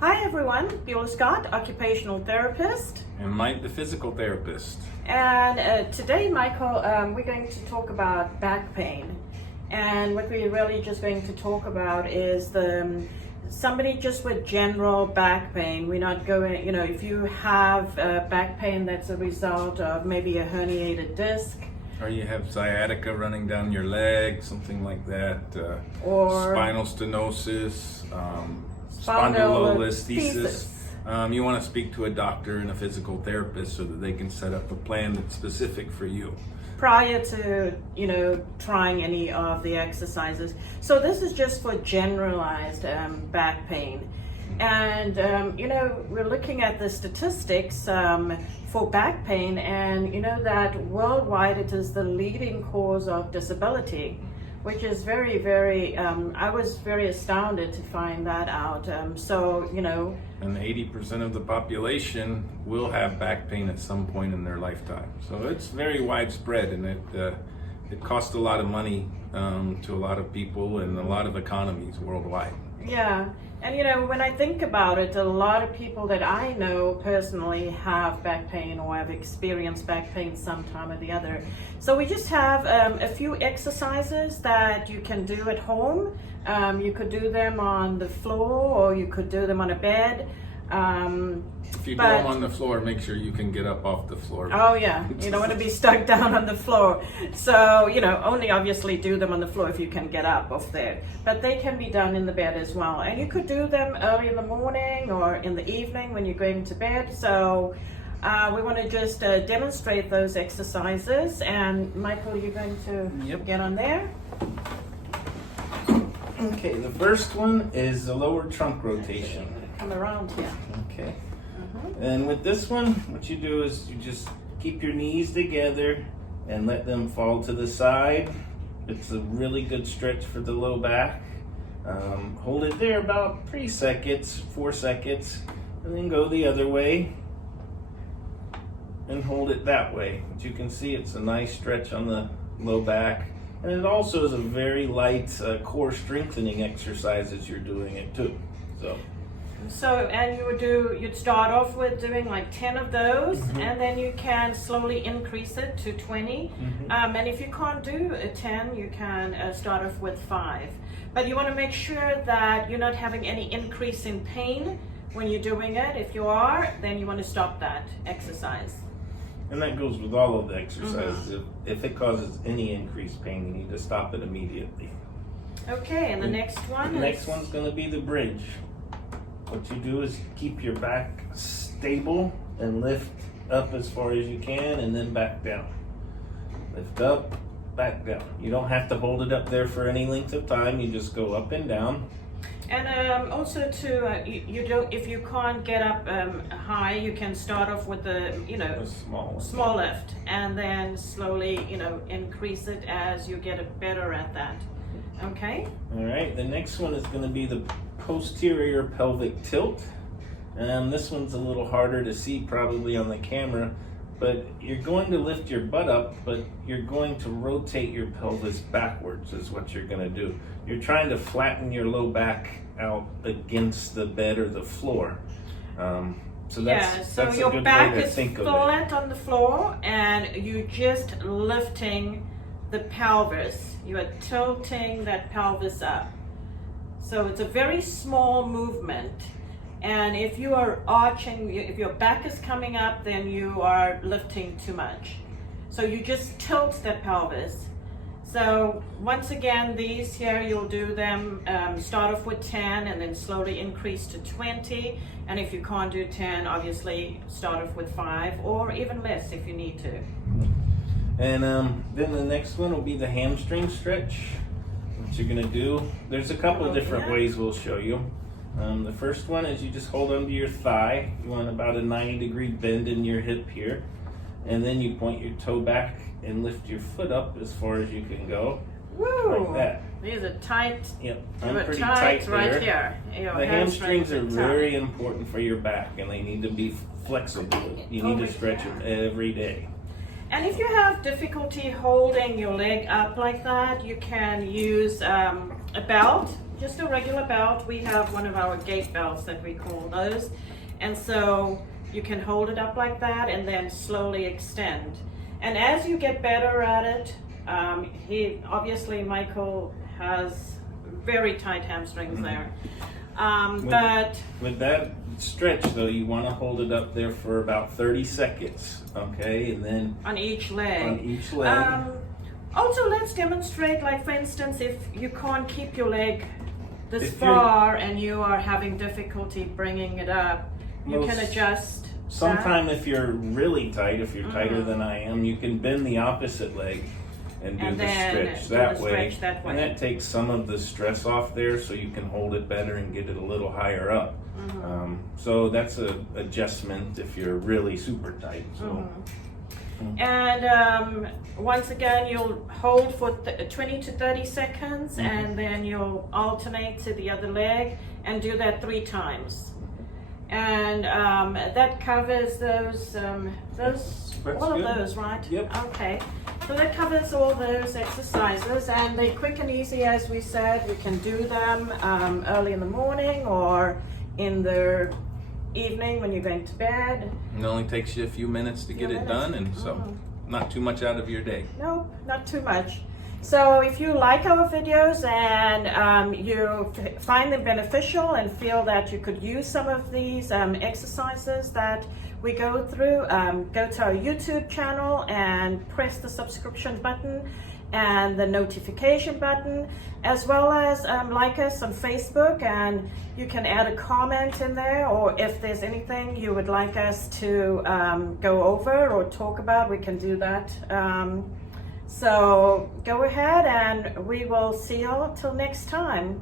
Hi everyone, Beulah Scott, occupational therapist. And Mike, the physical therapist. And today, Michael, we're going to talk about back pain. And what we're really just going to talk about is somebody just with general back pain. We're not going, if you have back pain that's a result of maybe a herniated disc. Or you have sciatica running down your leg, something like that. Or spinal stenosis, Spondylolisthesis. You want to speak to a doctor and a physical therapist so that they can set up a plan that's specific for you. Prior to, trying any of the exercises. So this is just for generalized back pain. And, we're looking at the statistics for back pain, and that worldwide it is the leading cause of disability, which is very, very, I was very astounded to find that out. And 80% of the population will have back pain at some point in their lifetime. So it's very widespread, and it costs a lot of money to a lot of people and a lot of economies worldwide. Yeah, and when I think about it, a lot of people that I know personally have back pain or have experienced back pain sometime or the other. So we just have a few exercises that you can do at home. You could do them on the floor, or you could do them on a bed. If you do them on the floor, make sure you can get up off the floor. Oh yeah, you don't want to be stuck down on the floor. So, only obviously do them on the floor if you can get up off there. But they can be done in the bed as well. And you could do them early in the morning or in the evening when you're going to bed. So we want to just demonstrate those exercises. And Michael, you're going to get on there. Okay, the first one is the lower trunk rotation. Come around here. Okay. And with this one, what you do is you just keep your knees together and let them fall to the side. It's a really good stretch for the low back. Hold it there about 4 seconds, and then go the other way and hold it that way. But you can see it's a nice stretch on the low back. And it also is a very light core strengthening exercise as you're doing it too. And you'd start off with doing like 10 of those, and then you can slowly increase it to 20. And if you can't do a 10, you can start off with 5. But you want to make sure that you're not having any increase in pain when you're doing it. If you are, then you want to stop that exercise. And that goes with all of the exercises. If it causes any increased pain, you need to stop it immediately. Okay, and the next one? The next one's going to be the bridge. What you do is keep your back stable and lift up as far as you can, and then back down. Lift up, back down. You don't have to hold it up there for any length of time. You just go up and down. And also too, if you can't get up high, you can start off with a small lift, and then slowly increase it as you get better at that. Okay. All right. The next one is going to be the posterior pelvic tilt. This one's a little harder to see probably on the camera, but you're going to lift your butt up, but you're going to rotate your pelvis backwards is what you're going to do. You're trying to flatten your low back out against the bed or the floor. So your back is flat on the floor, and you're just lifting the pelvis. You are tilting that pelvis up. So it's a very small movement. And if you are arching, if your back is coming up, then you are lifting too much. So you just tilt that pelvis. So once again, these here, you'll do them, start off with 10 and then slowly increase to 20. And if you can't do 10, obviously start off with 5 or even less if you need to. And then the next one will be the hamstring stretch. What you're gonna do, there's a couple different ways we'll show you. The first one is you just hold onto your thigh. You want about a 90-degree bend in your hip here. And then you point your toe back and lift your foot up as far as you can go. Woo! Like that. These are tight. Yep, I'm pretty tight there. right here. The hamstrings are very important for your back, and they need to be flexible. You need to stretch them every day. And if you have difficulty holding your leg up like that, you can use a belt just a regular belt. We have one of our gait belts that we call those. And so you can hold it up like that and then slowly extend. And as you get better at it, Michael has very tight hamstrings there. But with that stretch though, you want to hold it up there for about 30 seconds, okay? And then on each leg. Also, let's demonstrate, like for instance, if you can't keep your leg this far and you are having difficulty bringing it up, you can adjust. Sometime if you're really tight, if you're tighter than I am, you can bend the opposite leg and do the stretch that way. And that takes some of the stress off there so you can hold it better and get it a little higher up. So that's an adjustment if you're really super tight. So. And once again, you'll hold for 20 to 30 seconds and then you'll alternate to the other leg and do that 3 times. And that covers those all of those, right? Yep. Okay. So that covers all those exercises, and they're quick and easy, as we said. We can do them early in the morning or in the evening when you're going to bed. It only takes you a few minutes to get it done, and so not too much out of your day. Nope, not too much. So if you like our videos and you find them beneficial and feel that you could use some of these exercises that we go through, go to our YouTube channel and press the subscription button and the notification button, as well as like us on Facebook, and you can add a comment in there, or if there's anything you would like us to go over or talk about, we can do that. So go ahead and we will see you till next time.